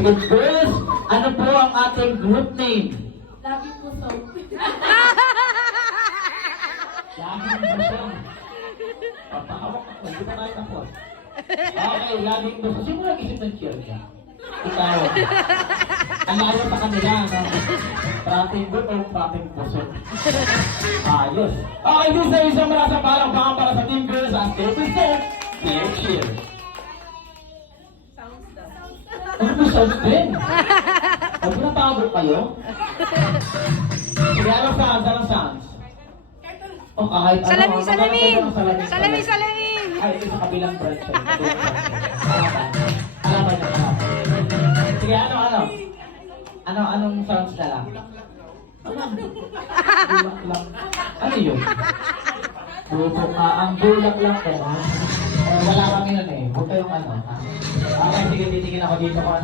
Sige, girls, ano po ang ating group name? Lagi po so. Laging gusto. Papahawak ako, hindi pa tayo tapos. Okay, laging gusto. Sino nag-isip ng cheer ka? Ikaw. Ang layo sa kanila, no? Prating good o prating puso? Ayos. Okay, this is isang marasang palakpakan para sa Team Girls at Team Present. Team Cheer. Ano po sounds din? Huwag mo napagod kayo? Sige, anong sounds? Anong sounds? O kahit ano. Salamin, salamin! Salamin, Salamin, salamin! Ay, ito sa kabilang branch. Alaman niyo na. Sige, ano? Anong sounds na lang? Bulak lang. Ano yun? Bubok ang bulak lang ko. Wala kami nun eh. Huwag kayong ano. Okay, sige, titigil ako dito ko ano.